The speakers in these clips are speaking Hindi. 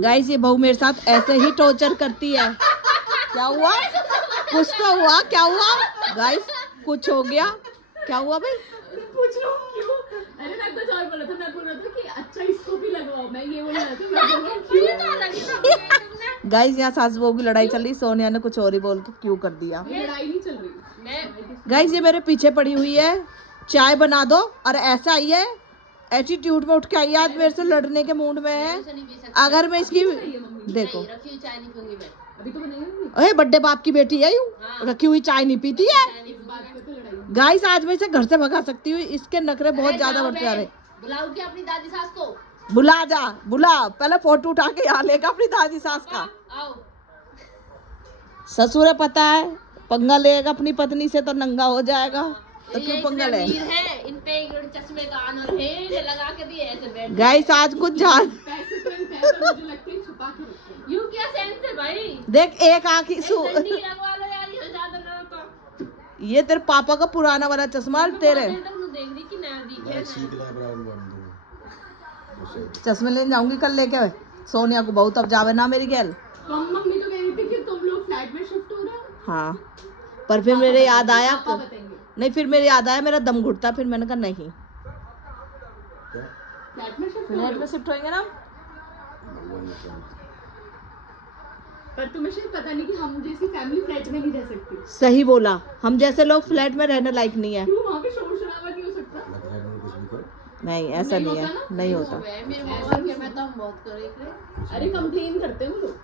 गाइस ये बहू मेरे साथ ऐसे ही टॉर्चर करती है। क्या हुआ? कुछ तो हुआ। क्या हुआ गाइस? कुछ हो गया? क्या हुआ भाई? पूछ लो क्यों? अरे मैं कुछ और बोला था। मैं बोल रहा था कि अच्छा इसको भी लगवाओ। मैं ये बोल रहा था। मैं बोल रहा क्यों? गाइस यहाँ सास बहू की लड़ाई चल रही। सोनिया ने कुछ और ही बोल के क्यों कर दिया। लड़ाई नहीं चल रही। गाइस ये मेरे पीछे पड़ी हुई है। चाय बना दो। और ऐसा ही है, एटीट्यूड में उठ के आई आज मेरे से लड़ने के मूड में है। अगर मैं इसकी देखो अभी तो बनाएंगे। अरे बड्डे बाप की बेटी है, यूं रखी हुई चाय नहीं पीती है। बात पे तो लड़ाई। गाइस आज मैं इसे घर से भगा सकती हूँ। इसके नखरे बहुत ज्यादा बढ़ते जा रहे। बुलाओ क्या अपनी दादी सास को? बुला जा, बुला। पहले फोटो उठा के यहाँ लेगा अपनी दादी सास का। आओ। ससुर है पता है, पंगा लेगा अपनी पत्नी से तो नंगा हो जाएगा। तो क्यों पंगा ले? इन पे चश्मे कान और हेड लगा के दिए ऐसे बैठ। गाइस आज कुछ जान पैसे तो मुझे लगता है छुपा के रखते हैं। यूं क्या सेंस है भाई? देख एक आंख लगवा लो यार, ये ज्यादा ना तो। ये तेरे पापा का पुराना वाला चश्मा तेरे। देख रही कि नया दिख है। चश्मे लेने जाऊंगी कल लेके सोनिया को। बहुत अब जावे ना मेरी गैल। मम्मी तो कह रही थी कि तुम लोग फ्लैट में शिफ्ट हो रहे हो। हाँ पर फिर मेरे याद आया बताएंगे। नहीं, फिर मेरे याद आया मेरा दम घुटता। फिर मैंने कहा नहीं, फ्लैट में शिफ्ट होंगे ना। पर तुम्हें शायद पता नहीं कि हम जैसी फैमिली फ्लैट में नहीं रह सकती। सही बोला, हम जैसे लोग फ्लैट में रहने लायक नहीं है। क्यों? वहाँ पे शोर शराबा नहीं हो सकता? नहीं ऐसा नहीं है, नहीं होता। अरे कंप्लेन करते हैं वो लोग।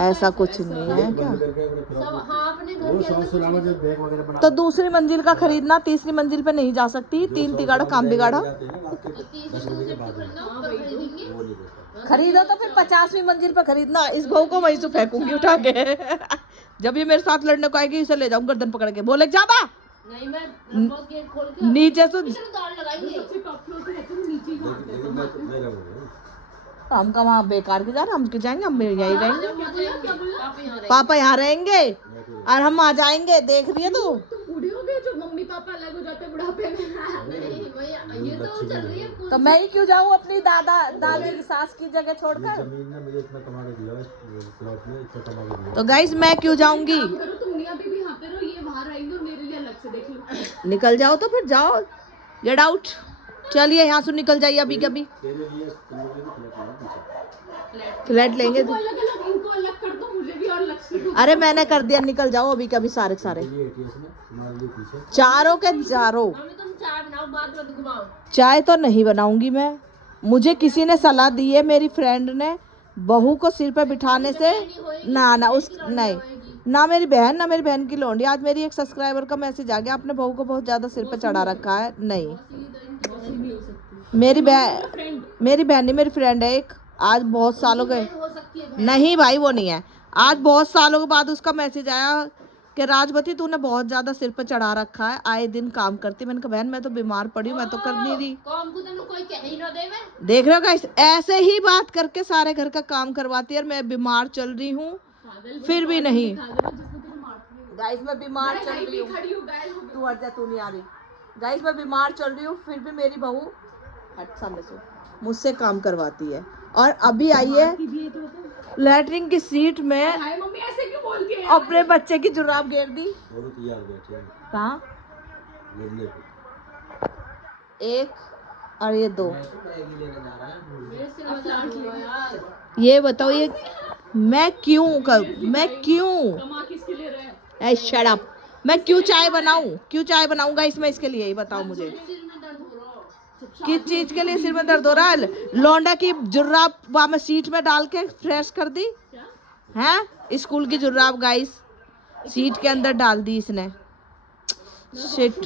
ऐसा कुछ नहीं है क्या? सब हाँ अपने घर तो दूसरी मंजिल का खरीदना, तीसरी मंजिल पे नहीं जा सकती। 3 तिगाड़ा काम बिगाड़ा। खरीदो तो फिर 50वीं मंजिल पे खरीदना। इस बहू को वहीं से फेंकूंगी उठा के। जब ये मेरे साथ लड़ने को आएगी इसे ले जाऊंगा गर्दन पकड़ के। बोले जाबा नहीं, मैं गेट खोल के नीचे से दौड़ लगाएंगे। सबसे टॉप फ्लोर पे रहते हैं, नीचे ही भागते हैं। हम का वहाँ बेकार के जा रहे, हम के जाएंगे, हम यहीं रहेंगे। क्या बोला? पापा यहाँ रहेंगे और हम आ जाएंगे। देख रही है तू? तुम बूढ़े हो गए जो मम्मी पापा अलग हो जाते हैं बुढ़ापे में। ये तो चल रही है। तो मैं ही क्यों जाऊँ अपनी दादी की सास की जगह छोड़कर? तो गाइस मैं क्यों जाऊंगी? तुम मियां बीवी यहाँ पे रहो, ये वहाँ रहेंगे और मेरे लिए अलग से देख लो। निकल जाओ तो फिर जाओ, गेट आउट। चलिए यहाँ से निकल जाइए अभी कभी। फ्लैट लेंगे तो इनको अलग कर दो, मुझे भी और अलग से। अरे मैंने कर दिया, निकल जाओ अभी कभी सारे सारे चारों के चारों। तुम चाय बनाओ, बात मत घुमाओ। चाय तो नहीं बनाऊंगी मैं। मुझे किसी ने सलाह दी है, मेरी फ्रेंड ने, बहू को सिर पे बिठाने से ना उस नहीं ना मेरी बहन की लौंडी। आज मेरी एक सब्सक्राइबर का मैसेज आ गया, आपने बहू को बहुत ज्यादा सिर पे चढ़ा रखा है। नहीं मेरी बहन नहीं, मेरी फ्रेंड है एक। आज बहुत सालों के नहीं भाई वो नहीं है। आज बहुत सालों के बाद उसका मैसेज आया कि राजवती तूने बहुत ज्यादा सिर पे चढ़ा रखा है, आए दिन काम करती। मैंने कहा बहन मैं तो बीमार पड़ी हूँ, मैं तो कर नहीं रही। देख रहे हो गाइस, ऐसे ही बात करके सारे घर का काम करवाती है। मैं बीमार चल रही हूँ फिर भी नहीं। गाइस मैं बीमार चल रही हूँ, तू हट जा, तू नहीं आ रही। गाइस मैं बीमार चल रही हूँ फिर भी मेरी बहू हट सामने से मुझसे काम करवाती है। और अभी आई है लैट्रिन की सीट में मम्मी ऐसे क्यों बोलती है? अपने बच्चे की जुराब घेर दी। कहाँ? एक और ये 2। ये बताओ ये मैं क्यों शट अप। मैं क्यों चाय बनाऊंगा इसमें? इसके लिए ही बताओ मुझे, किस चीज के लिए सिर में दर्द हो रहा है? लौंडा की जुर्राब वहां में सीट में डाल के फ्रेश कर दी है। स्कूल की जुर्राब गाइस सीट के अंदर डाल दी इसने। शिट।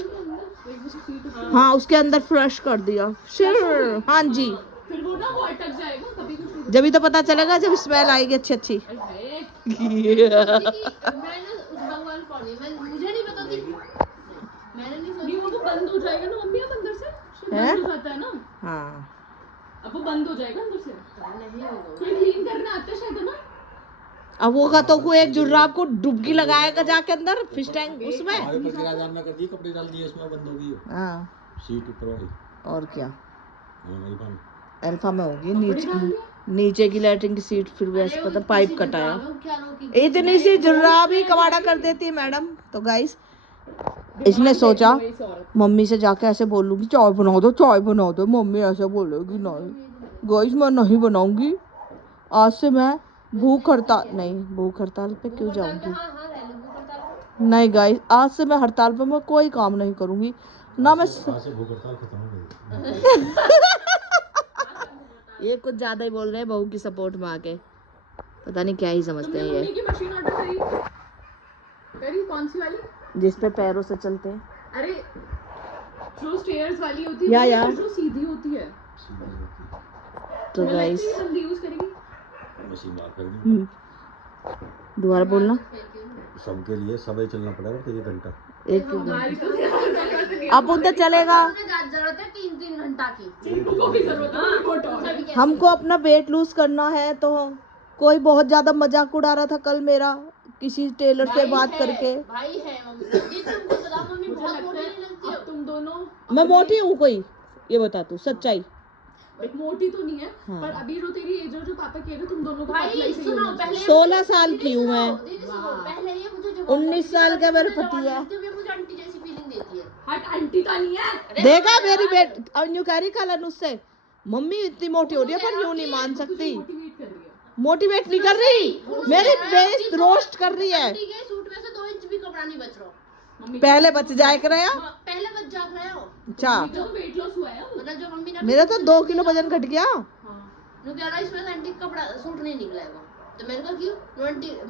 हाँ उसके अंदर फ्रेश कर दिया। हाँ जी, फिर वो ना वो अटक जाएगा कभी कुछ। जब ही तो पता चलेगा जब स्मेल आएगी अच्छी। मुझे नहीं पता थी, मैंने नहीं सोची। वो बंद हो जाएगा ना मम्मी, अब अंदर से बंद हो जाता है ना। हाँ अब वो बंद हो जाएगा अंदर से। नहीं होगा, कोई क्लीन करना आता है शायद ना। अब वो तो को एक जुर्राब को डुबकी लगाएगा जाके अंदर फिश टैंक उसमें। कपड़े डाल दिए इसमें, बंद हो गई। हाँ सीट ऊपर वाली। और क्या अल्फा में होगी नीचे। नीचे की लैट्रिन की सीट फिर वैसे पता पाइप कटाया। क्या रोकी इतनी सी जुर्राब ही कबाड़ा कर देती है मैडम। तो गाइस इसने सोचा मम्मी से जाके ऐसे बोलूंगी चाय बना दो चाय बना दो, मम्मी ऐसे बोलेगी नहीं गाइस मैं नहीं बनाऊंगी। आज से मैं भूख हड़ताल पे क्यों जाऊंगी। नहीं गाइस आज से मैं हड़ताल पे मैं कोई काम नहीं करूंगी ना। मैं आज से भूख हड़ताल खत्म हो गई। ये कुछ ज्यादा ही बोल रहे हैं बहू की सपोर्ट में आके, पता नहीं क्या ही समझते हैं मम्मी ये। की मशीन ऑर्डर करी कौन सी वाली? जिस पे पैरों से चलते हैं। अरे जो स्टेयर्स वाली होती है या जो सीधी होती है। तो गाइस जल्दी यूज करेगी मशीन बात करनी दोबारा बोलना। सबके लिए समय चलना पड़ेगा तो 1 घंटा। अब उधर चलेगा। जरूरत है 3-3 घंटा की। हमको अपना वेट लूज करना है तो कोई बहुत ज्यादा मजाक उड़ा रहा था कल मेरा किसी टेलर से बात करके। भाई है मम्मी तुमको पता मम्मी बहुत मोटी नहीं लगती है। तुम दोनों मैं मोटी हूँ कोई ये बता तू सच्चाई। मोटी तो नहीं है हाँ। पर अभी जो तेरी एज जो पापा कह रहे तुम दोनों को भाई सुनो पहले 16 साल की हूँ मैं। दीदी सुनो पहले ये मुझे जो 19 साल का मेरा पति है। मुझे आंटी जैसी फीलिंग देती है। हट आंटी का नहीं है। देखा मेरी बेट अन्यू कह रही कल उससे मम्मी इतनी मोटी हो रही है पर यूं नहीं मान सकती। मोटिवेट कर रही है। मोटिवेट नहीं कर रही मेरी बेस रोस्ट कर रही है। आंटी के सूट में से 2 इंच भी कपड़ा नहीं बच रहा। मम्मी पहले बच जाए कर पहले बच जा रहे हो अच्छा जो वेट लॉस हुआ है मतलब जो मम्मी ने मेरा तो 2 किलो वजन घट गया। नु कह रहा इसमें से आंटी का कपड़ा सूट नहीं निकलेगा। तो मैंने कहा क्यों?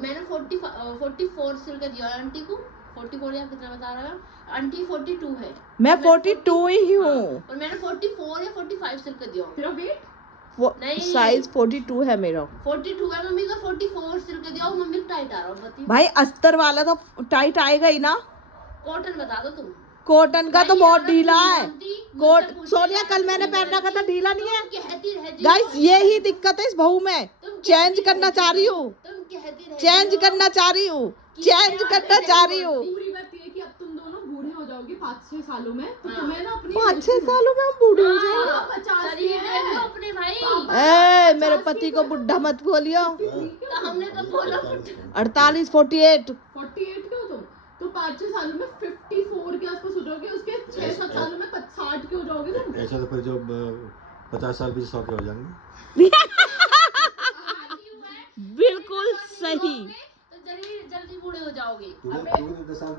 मैंने 44 सिल के दिया आंटी को। 44 या कितना बता रहा है आंटी 42 है। मैं 42 ही हूँ और मैंने 44 या 45 सिल के दिया। तेरा वेट नहीं साइज 42 है मेरा। 42 है मम्मी का 44 सिल के दिया और मम्मी को टाइट आ रहा है। बती भाई अस्तर वाला तो टाइट आएगा ही ना। कॉटन बता दो तुम। कॉटन का तो बहुत ढीला है। कोट मुझसे सोनिया कल मैंने पहन रखा था ढीला नहीं है। कहती रहती गाइस यही दिक्कत है इस बहू में। चेंज करना चाह रही हूँ तुम कहती रहती चेंज करना चाह रही हूँ चेंज करना चाह रही हूँ। पूरी बात ये है कि अब तुम दोनों बूढ़े हो जाओगे 5-6 सालों में तो तुम्हें ना अपनी 5-6 सालों में हम बूढ़े हो जाएंगे। हाँ, 50 शरीर की है। देखो अपने भाई। ए मेरे पति को बुढ़ा मत बोलियो। तो हमने तो बोला 48 48 48 के हो तुम तो 5-6 सालों में 54 के आसपास हो जाओगे। उसके 6-7 सालों में 60 के हो जाओगे तुम। ऐसा तो फिर जो 50 साल भी 100 के हो जाएंगे। बिल्कुल सही। तो जल्दी बूढ़े हो जाओगे।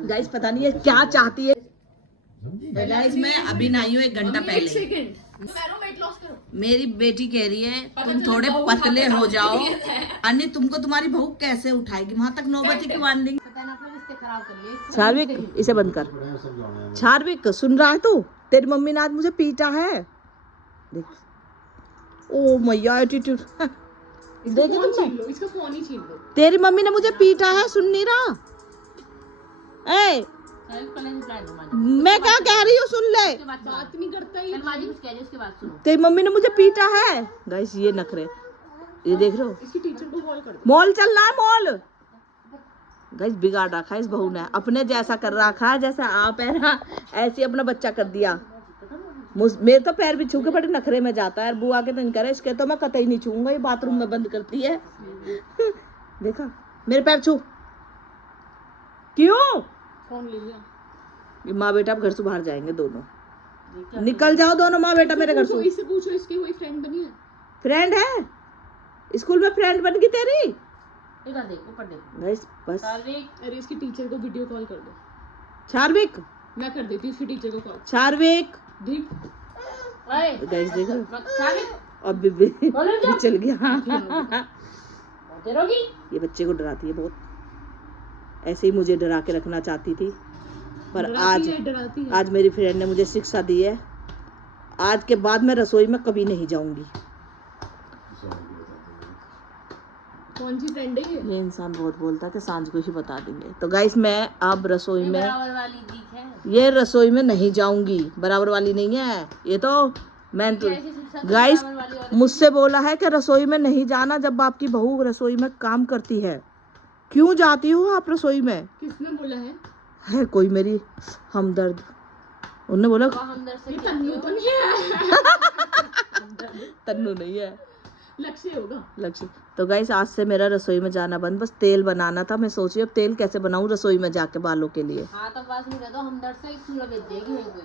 गाइस पता नहीं है क्या चाहती है। गाइस मैं अभी नहाई हूँ 1 घंटा पहले। सेकंड वेट लॉस करो। मेरी बेटी कह रही है तुम थोड़े पतले हो जाओ अन्य तुमको तुम्हारी बहू कैसे उठाएगी। वहां तक नौबती की वार्निंग। चार्विक इसे बंद कर। चार्विक सुन रहा है तू? तेरी मम्मी ने आज मुझे पीटा है। देख ओ मैया एटीट्यूड देखो तुमने। इसका फोन ही छीन लो। तेरी मम्मी ने मुझे पीटा है सुन नहीं रहा। ए मैं क्या कह रही हूँ सुन ले। बात नहीं करता ये। माजी कुछ कह रही है उसके बाद सुनो। तेरी मम्मी ने मुझे पीटा है। गाइस ये नखरे ये देख रहे हो। इसकी टीचर को कॉल कर दो। मॉल चल रहा है मॉल। गाइस बिगाड़ रखा है इस बहू ने। अपने जैसा कर रखा है जैसा आप है ना ऐसे अपना बच्चा कर दिया। मेरे तो पैर भी छू के बड़े नखरे में जाता है। बुआ के दिन करे इसके तो मैं कतई नहीं छूंगा। ये बाथरूम में बंद करती है। देखा मेरे पैर छू क्यों। फोन ले लिया। ये माँ बेटा अब घर से बाहर जाएंगे दोनों। निकल जाओ दोनों माँ बेटा मेरे घर से। इससे पूछो इसकी कोई फ्रेंड बनी है? फ्रेंड है स्कूल में फ्रेंड बन गई तेरी। इधर देखो ऊपर देखो। गाइस बस अरे इसकी टीचर को वीडियो कॉल कर दो। चार्विक मैं कर देती हूँ इसकी टीचर को कॉल। चार्विक देख गाइस देखो चार्विक अब भी चल गया। डरोगी? ये बच्चे को डराती है बहुत। ऐसे ही मुझे डरा के रखना चाहती थी पर डराती है। आज मेरी फ्रेंड ने मुझे शिक्षा दी है। आज के बाद मैं रसोई में कभी नहीं जाऊंगी। कौन सी फ्रेंड है ये इंसान बहुत बोलता है कि सांझ को ही बता देंगे। तो गाइस मैं अब रसोई में बराबर वाली दीख है। ये रसोई में नहीं जाऊंगी। बराबर वाली नहीं है ये तो मैं तो गाइस मुझसे बोला है कि रसोई में नहीं जाना जब आपकी बहू रसोई में काम करती है। क्यों जाती हो आप रसोई में? किसने बोला है कोई मेरी हमदर्द। उन्होंने बोला हमदर्द से तन्नू तो नहीं है। तन्नू नहीं है लक्ष्य होगा। लक्ष्य। तो गाइस आज से मेरा रसोई में जाना बंद, बस तेल बनाना था। मैं सोच रही हूँ अब तेल कैसे बनाऊं रसोई में जाके बालों के लिए। हाँ तो पास में दो, हम दर्द से एक चूल्हा बेच देगी मेरे को।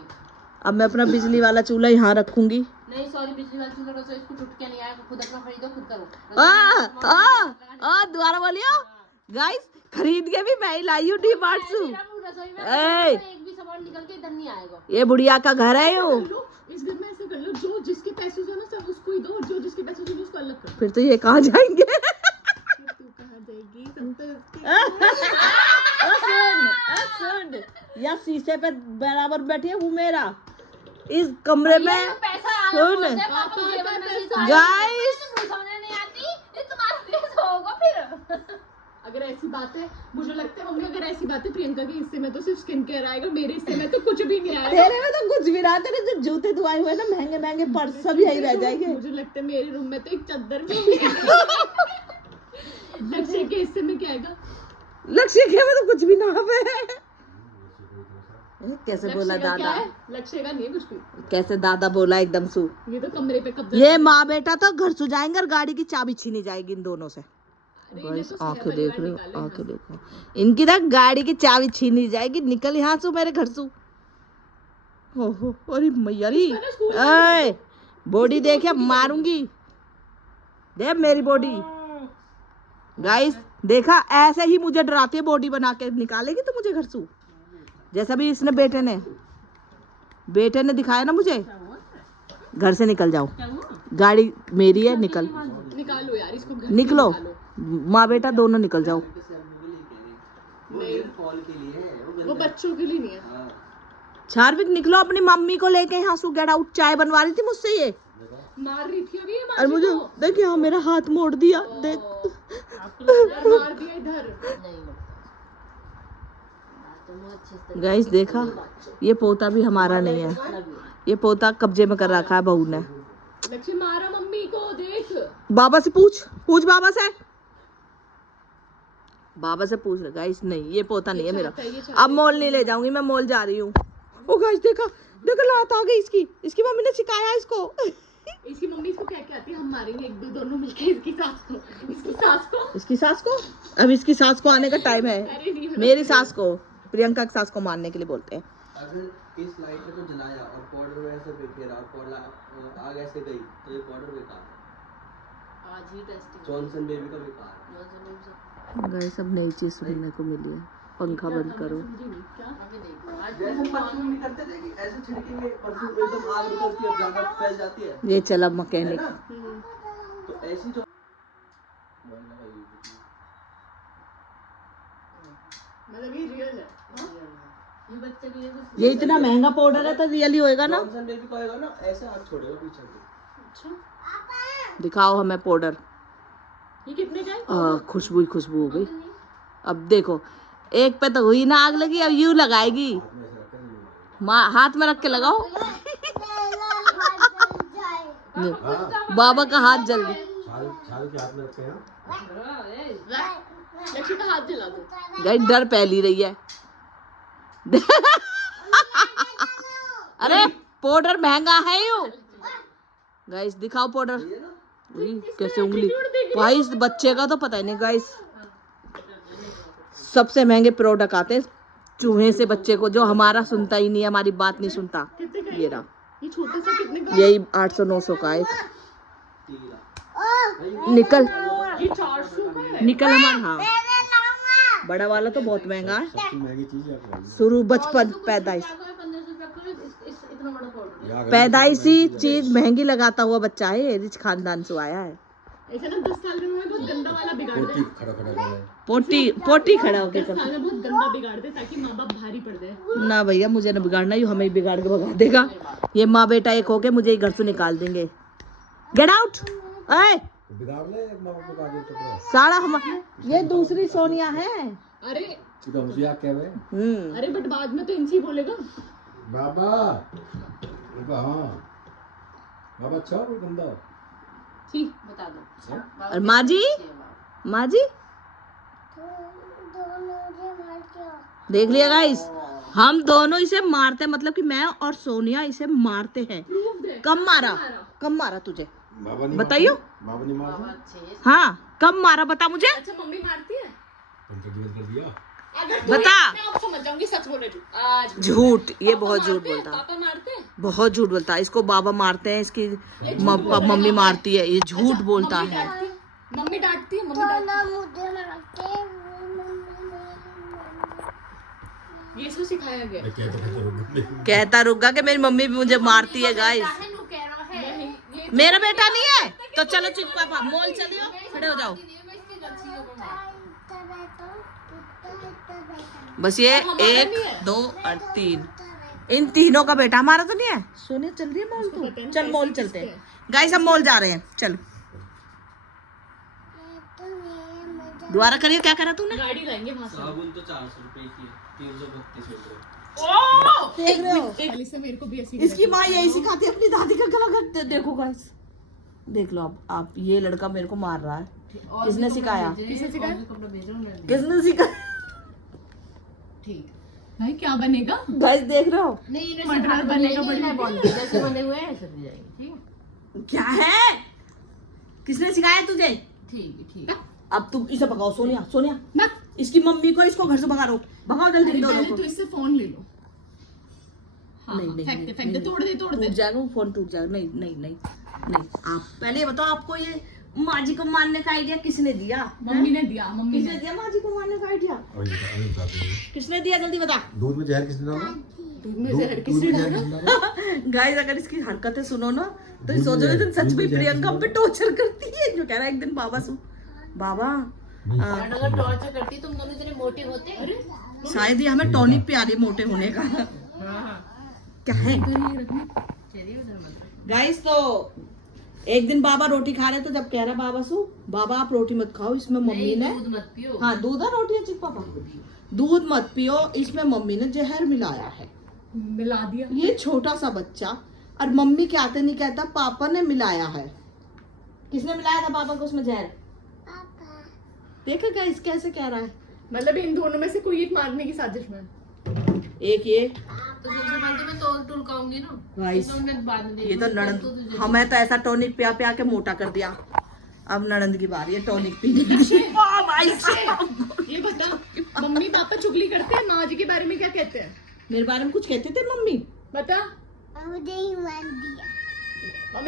अब मैं अपना बिजली वाला चूल्हा यहाँ रखूंगी। नहीं सॉरी, बिजली वाला चूल्हा रसोई इसको टूट के नहीं आएगा, खुद अपना खरीदो खुद करो। दोबारा बोलियो गाइस, खरीद के भी मैं ही लाई हूँ डी मार्ट से। रसोई में एक भी सामान निकल के इधर नहीं आएगा। ये बुढ़िया का घर है यो। इस घर में ऐसे कर लो, जो जिसके पैसे से ना सब उसको ही दो, और जो जिसके पैसे से उसको अलग कर। फिर तो ये कहाँ जाएंगे? तू कहाँ जाएगी? सब तो सुन, या शीशे पे बराबर बैठी हूँ मेरा इस कमरे में। सुन गाइस, अगर ऐसी बात है, मुझे लगता है मम्मी अगर ऐसी बात है प्रियंका के हिस्से में तो सिर्फ स्किन केयर आएगा, मेरे हिस्से में तो कुछ भी नहीं आएगा। तेरे में तो कुछ भी ना, तेरे जो जूते धुआए हुए ना महंगे महंगे पर्स सब यही रह जाएंगे। मुझे लगता है मेरे रूम में तो एक चादर भी नहीं आएगा। लक्ष्य के हिस्से में क्या आएगा? लक्ष्य के में तो कुछ भी ना है। कैसे बोला दादा? लक्ष्य का नहीं है कुछ भी। कैसे दादा बोला एकदम सू। ये तो कमरे पे कब्जा। ये माँ बेटा तो घर से जाएंगे और गाड़ी की चाबी छीनी जाएगी इन दोनों से। आंखें देख रहे हो, आंखें देखो इनकी ना, गाड़ी की चाबी छीनी जाएगी। निकल यहाँ से मेरे घर से। ओहो अरे मैयारी, बॉडी देखे मारूंगी, देख मेरी बॉडी। गाइस देखा, ऐसे ही मुझे डराती है, बॉडी बना के निकालेगी तो मुझे घर से। जैसा भी इसने बेटे ने दिखाया ना मुझे। घर से निकल जाओ, गाड़ी मेरी है, निकालो यार इसको, निकलो माँ बेटा दोनों निकल जाओ। वो बच्चों के लिए नहीं है। चार्विक निकलो अपनी मम्मी को लेके यहाँ से। Get out. चाय बनवा रही थी मुझसे ये, मार रही थी अभी। और मुझे देखिए यहाँ मेरा हाथ मोड़ दिया। देख मार दिया इधर। गाइस देखा, ये पोता भी हमारा नहीं है, ये पोता कब्जे में कर रखा है बहू ने। लक्ष्य मारा मम्मी को, देख। बाबा से पूछ बाबा से पूछ। गाइस नहीं, ये पोता नहीं है मेरा। अब मॉल नहीं ले जाऊंगी मैं, मॉल जा रही हूँ। ओ गाइस देखा लात आ गई इसकी मम्मी ने सिखाया इसको। इसकी मम्मी इसको क्या कहती है, हम मारेंगे एक दो दोनों मिलके इसकी सास को। अब इसकी सास को आने का टाइम है। मेरी सास को, प्रियंका की सास को मारने के लिए बोलते हैं। अगर इस लाइटर को जलाया और पाउडर में ऐसे फेंकेरा और पाउडर आग ऐसे गई तो ये पाउडर बेकार है। आज ही टेस्टिंग जॉनसन बेबी का बेकार है। गाइस अब नई चीज सुनने को मिली है। पंखा बंद करो। जैसे परफ्यूम नहीं करते थे कि ऐसे छिड़केंगे परफ्यूम एकदम आग निकलती है, ज्यादा फैल जाती है। ये चला मैकेनिक। तो ऐसी जो मतलब ये रियल है। ये बच्चे के लिए तो ये इतना महंगा पाउडर है तो रियली होएगा ना। जॉनसन बेबी का होएगा ना, ऐसे आग छोड़ेगा पीछे से। अच्छा दिखाओ हमें पाउडर। ये कितने का है? खुशबू हो गई। अब देखो, एक पे तो हुई ना आग लगी, अब यूं लगाएगी। हाथ में रख के लगाओ। बाबा का हाथ जल गया। छाल के हाथ में रखे हैं। लक्ष्य का हाथ जला दो। गाइस डर फैली रही है। अरे पाउडर महंगा है यो। गाइस दिखाओ पाउडर। कैसे उंगली भाई, इस बच्चे का तो पता ही नहीं। गाइस सबसे महंगे प्रोडक्ट आते हैं चूहे से बच्चे को, जो हमारा सुनता ही नहीं, हमारी बात नहीं सुनता। ये रहा, ये छोटे से कितने का? यही 800-900 का एक। निकल ये 400 का है। निकल हमारा। हाँ बड़ा वाला तो बहुत महंगा है। सबसे महंगी चीज है। शुरू बचपन पैदाइश, 1500 बड़ा पाउडर। पैदाइशी चीज महंगी लगाता हुआ बच्चा है। ये रिच खानदान से आया है। ऐसा ना 10 साल में बहुत गंदा वाला बिगाड़ दे। पोटी खड़ा कर रहा है। पोटी खड़ा होके 10 साल में बहुत गंदा बिगाड़ दे ताकि माँ बाप भारी पड़ जाए। ना भैया, मुझे ना बिगाड़ना, ये हमें ही बिगाड़ के भगा देगा। ये माँ बेटा एक होके मुझे ही घर से निकाल देंगे। Get out. बिगाड़ ले मां को का दे तो। सारा हम, ये दूसरी सोनिया है। अरे तो मुझे क्या कह रहे? अरे बट बाद में तो इनसे ही बोलेगा। बाबा हाँ बाबा अच्छा कोई गंदा ठीक बता दो। और माँ जी देख लिया गाइस, हम दोनों इसे मारते, मतलब कि मैं और सोनिया इसे मारते हैं। कम मारा तुझे? बाबा नहीं बताइयो। बाबा नहीं मारता। हाँ कब मारा बता मुझे, अच्छा मम्मी मारती है? पंचायत कर दिया। अगर बता। मैं अब समझ जाऊंगी सच बोल रही हूँ आज। झूठ, ये पापा बहुत झूठ मारते हैं? बोलता है, पापा मारते हैं? बहुत झूठ बोलता है। इसको बाबा मारते हैं, इसकी मम्मी मारती है, ये झूठ अच्छा, बोलता मम्मी है। डांटती है? मम्मी डांटती है? मम्मी डांटती है? ये इसको सिखाया गया है। कहता रुका कि मेरी मम्मी भी मुझे मारती है गाइस। नहीं, ये मेरा बेटा नहीं है तो चलो चुप पापा, मॉल चलियो, खड़े हो जाओ। बस ये हमारा नहीं 1 है। 2 और 3, इन तीनों का बेटा हमारा तो नहीं है। सोनिया चल रही है मॉल पता तू, नहीं चल कैसे मॉल किसके चलते हैं हैं। गाइस, हम मॉल जा रहे हैं, चल। दोबारा करिए, क्या करा तूने? गाड़ी लाएंगे वहां से। साबुन तो 400 रुपए की है, 332 रुपए। देख रहे हो, पहले से मेरे को भी ऐसी इसकी माँ यही सिखाती है अपनी दादी का गला घटते। देखो गाइस, देख लो आप ये लड़का मेरे को मार रहा है। किसने सिखाया? किसने सिखाया? किसने सिखाया? ठीक भाई क्या बनेगा? गाइस देख रहे हो मर्डरर बनेगा बड़ी। जैसे बने हुए हैं ऐसे भी जाएंगे, ठीक है? क्या है? किसने सिखाया तुझे? ठीक है, ठीक है। अब तुम इसे भगाओ, सोनिया सोनिया, ना इसकी मम्मी को इसको घर से भगा लो, भगाओ जल्दी इन दोनों पहले को। तो इससे फोन ले लो। हाँ, नहीं, नहीं, फेंक दे, नहीं, फेंक दे, नहीं, तोड़ दे, तोड़ दे। टूट जाएगा वो फोन, टूट जाएगा। नहीं नहीं नहीं नहीं, आप पहले ये बताओ, आपको ये माँ जी को मारने का आइडिया किसने दिया? मम्मी ने दिया, मम्मी किसने ने। दिया माँ जी को मारने का आइडिया? अभी बताते हैं। किसने दिया, जल्दी बता। दूध में जहर किसने डाला? दूध में दूध जहर दूध किसने में जहर डाला? किसने डाला? गाइस अगर इसकी हरकतें सुनो ना तो दूध सोचोगे में तुम सच दूध में में प्रियंका जहर पे टॉर्चर करती है। जो कह रहा है एक दिन बाबा बाबा और अगर टॉर्चर करती तुम दोनों इतने मोटे होते। अरे शायद ये हमें टॉनिक पिया रही है मोटे होने का। क्या है चलिए उधर मत। गाइस? तो एक दिन बाबा रोटी खा रहे थे, जब कह रहा बाबा आप रोटी मत खाओ, इसमें मम्मी ने, दूध मत पियो। हाँ दूध है, रोटी है, चिप पापा दूध मत पियो, इसमें मम्मी ने जहर मिलाया है। मिला दिया। ये छोटा सा बच्चा और मम्मी के आते नहीं कहता पापा ने मिलाया है। किसने मिलाया था पापा को उसमें जहर? देखो गाइस कैसे कह रहा है। मतलब इन दोनों में से कोई एक मारने की साजिश में। एक ये तो सबसे पहले तो मैं तोल टूल खाऊंगी ना। गाइस, तो मैं बाद में ये तो ननद, हमें तो ऐसा टॉनिक पिया पिया के मोटा कर दिया। अब ननद की बारी है टॉनिक पीने की। वाह भाई साहब। ये बता, मम्मी पापा चुगली करते हैं, माँ जी के बारे में क्या कहते हैं? मेरे बारे में कुछ कहते थे मम्मी? बता। मम्मी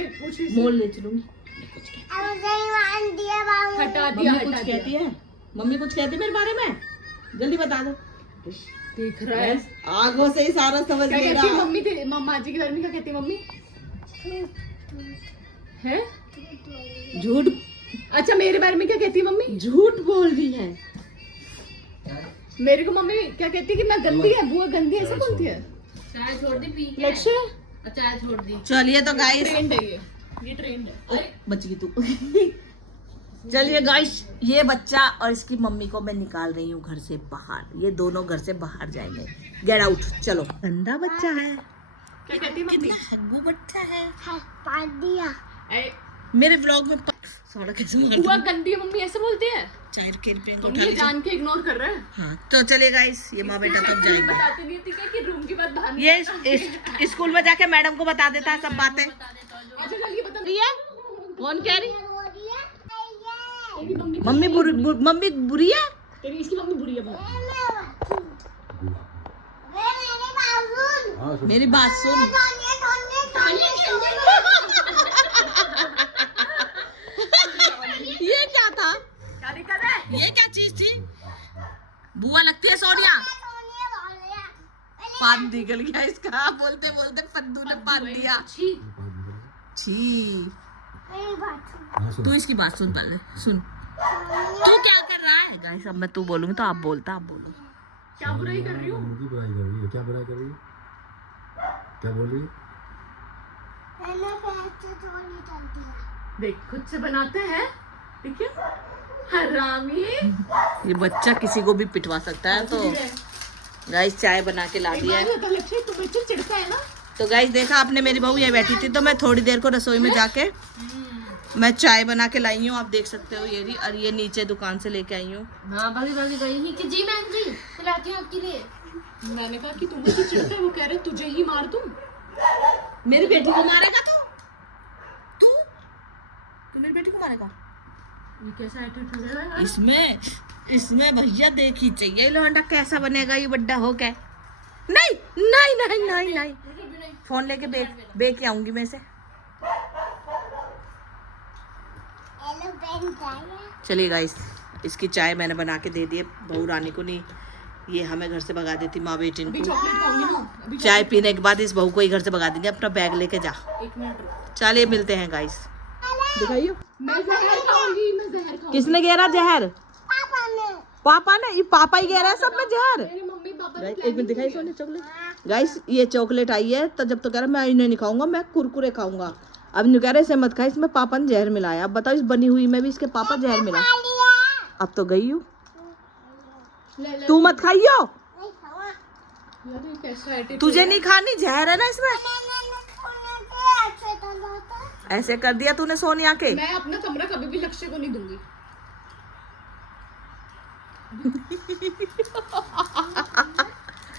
पूछ रही थी। मोल ले चलूंगी। हटा दिया, मम्मी कुछ हटा दिया। कहती है? मम्मी कुछ कहती है मेरे बारे में? जल्दी बता दो। देख रहा है आगों से ही सारा समझ क्या ले कहती है रहा। मम्मी तेरे माँ जी के बारे में? क्या कहती है मम्मी? है झूठ, अच्छा मेरे बारे में क्या कहती है मम्मी? झूठ बोल रही है। मेरे को मम्मी क्या कहती है कि मैं गंदी है, बुआ गंदी है, ऐसा बोलती है। चाय छोड़ दी पी के। लक्ष्य चाय छोड़ दी। चलिए तो गाइस, ट्रेंड है ये ट्रेंड है। बच गई तू। चलिए गाइस, ये बच्चा और इसकी मम्मी को मैं निकाल रही हूँ घर से बाहर। ये दोनों घर से बाहर जाएंगे। गेट आउट, चलो। गंदा बच्चा है, क्या कहती है मम्मी? हग्गू बच्चा है। ए, मेरे व्लॉग में सारा कैसे बुआ गंदी है मम्मी ऐसे बोलती है? चाय के रुपए को मम्मी उठा ये लीजिए। जान के इग्नोर कर रहा है। हाँ तो चलिए गाइस, ये माँ बेटा तब जाएंगे। बताती नहीं थी क्या कि रूम की बात बाहर नहीं। ये स्कूल में जाके मैडम को बता देता है सब बातें। अच्छा चल ये बता। है कौन कह रही? तेरी मम्मी मम्मी मम्मी बुरी है? तेरी इसकी मम्मी बुरी है बहुत। हाँ सुन। मेरी बात सुन। ये क्या था? क्या दिक्कत है? ये क्या चीज थी? बुआ लगती है सोनिया। पान निकल गया इसका, बोलते बोलते पद्दू ने पान दिया। छी। हाँ सुन। तू इसकी बात सुन पहले, सुन। तू क्या कर रहा है? गाइस अब मैं तू बोलूंगी तो आप बोलता, आप बोलो। क्या बुराई कर रही हूँ? उनकी बुराई कर रही है। क्या बुराई कर रही है? क्या बोल रही है? देख खुद से बनाते हैं, देखिए हरामी। ये बच्चा किसी को भी पिटवा सकता है। तो गाइस चाय बना के ला दिया है। लक्ष्य तू बच्चे चिढ़ता है ना। तो गाइस देखा आपने, मेरी बहू ये बैठी थी तो मैं थोड़ी देर को रसोई में जाके मैं चाय बना के लाई हूँ। आप देख सकते हो ये रही, और ये नीचे दुकान से लेके आई हूँ। हाँ भाभी भाभी गई कि जी मैम जी खिलाती हूँ आपके लिए। मैंने कहा कि तुम मुझे चिढ़ता है, वो कह रहे तुझे ही मार दूं। मेरी बेटी को मारेगा तू? तुम्हारे का? ये कैसा एटीट्यूड है? इसमें भैया देखी चाहिए लौंडा कैसा बनेगा ये बड्डा हो क्या? नहीं नहीं नहीं नहीं नहीं, फोन लेके बे के आऊंगी मैं इसे। चलिए गाइस, इसकी चाय मैंने बना के दे दी बहू रानी को, नहीं ये हमें घर से भगा देती माँ बेटी को। चाय पीने के बाद इस बहू को ही घर से भगा देंगे। अपना बैग लेके जा। 1 मिनट। चलिए मिलते हैं गाइस। दिखाइयो। मैं जहर खाऊंगी, मैं जहर खाऊंगी। किसने घेरा जहर? पापा ने। ये पापा ही घेरा है सब में जहर। मेरे मम्मी पापा ने। एक मिनट दिखाई सोने चॉकलेट। गाइस ये चॉकलेट आई है तो जब तो कह रहा मैं इन्हें नहीं खाऊंगा, मैं कुरकुरे खाऊंगा। अब न्यू कह रहे इसे मत खा, इसमें पापा ने जहर मिलाया। अब बताओ इस बनी हुई में भी इसके पापा जहर मिला। अब तो गई हूँ, तू मत खाइयो। तुझे नहीं खानी, जहर है ना इसमें। ऐसे कर दिया तूने सोनिया के। मैं अपना कमरा कभी भी लक्ष्य को नहीं दूंगी।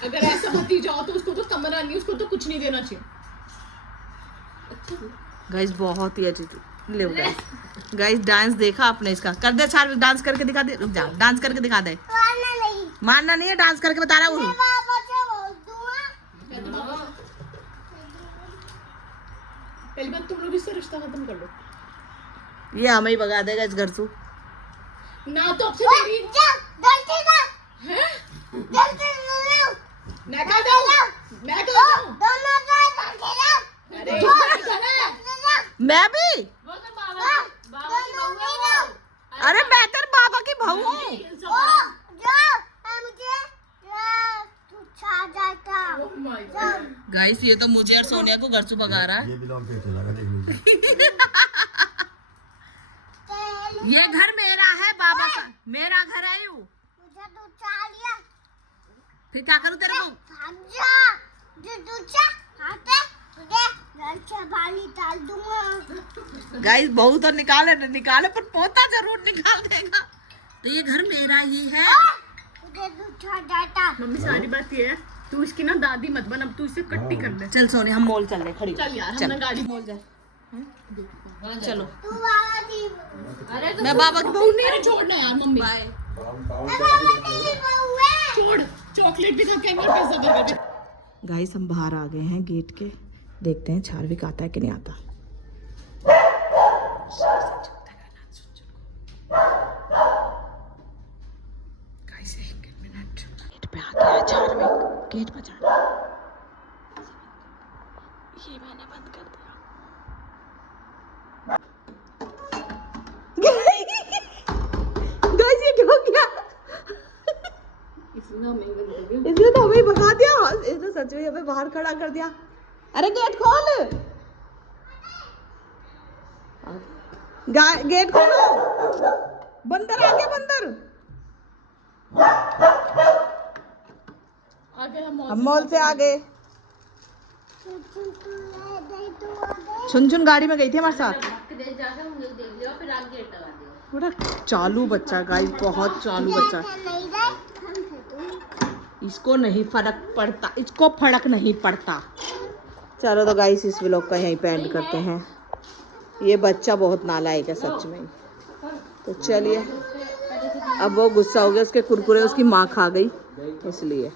अगर ऐसा भतीजा हो तो उसको तो कमरा नहीं, उसको तो कुछ नहीं देना चाहिए। गाइस बहुत ही अच्छी ले गाइस डांस देखा आपने इसका? कर दे चार, डांस करके दिखा दे। रुक जा, डांस करके दिखा दे। मानना नहीं है, डांस करके बता रहा हूँ। पहली बात तुम लोग इससे रिश्ता खत्म कर लो। ये हमें ही भगा देगा इस घर से ना। तो अब से तेरी हैं? मैं कह दूं, मैं कह दूं। अरे मैं भी। अरे मैं तेरे बाबा की बहू हूँ। गाइस ये तो मुझे और सोनिया को घर से भगा रहा है। ये भी लॉन्ग पे चला देख लीजिए। ये घर मेरा है, बाबा का मेरा घर है। यू फिर क्या करूँ तेरे को? गाइस बहू तो निकाले न निकाले पर पोता जरूर निकाल देगा। तो ये घर मेरा ही है। मम्मी सारी बात ये है, तू इसकी ना दादी मत बन, अब तू इसे कट्टी कर दे। चल सोनिया हम मॉल चल रहे, खड़ी चल यार, हमने गाड़ी मॉल जाए। चलो अरे मैं बाबा की बहू नहीं हूँ। छोड़ना यार मम्मी, बाय। छोड़। चॉकलेट भी खा के पिज्जा बर्गर भी। गाइस हम बाहर आ गए हैं गेट के, देखते हैं चार्विक आता है कि नहीं आता। गाइस एक मिनट, गेट पे आ गया चार्विक, गेट बजा। ये मैंने बंद कर दिया। गाइस ये क्या हो गया? इसने तो हमें भगा दिया। इसने सच में हमें बाहर खड़ा कर दिया। अरे गेट खोल, गेट खोलो। बंदर आ गया, बंदर। हम मॉल से आ गए। चुन चुन गाड़ी में गई थी हमारे साथ। बड़ा चालू बच्चा गाइस, बहुत चालू बच्चा। इसको नहीं फर्क पड़ता, इसको फर्क नहीं पड़ता। चलो तो गाइस इस व्लॉग का यहीं पे एंड करते हैं। ये बच्चा बहुत नालायक है सच में। तो चलिए, अब वो गुस्सा हो गया, उसके कुरकुरे उसकी माँ खा गई इसलिए।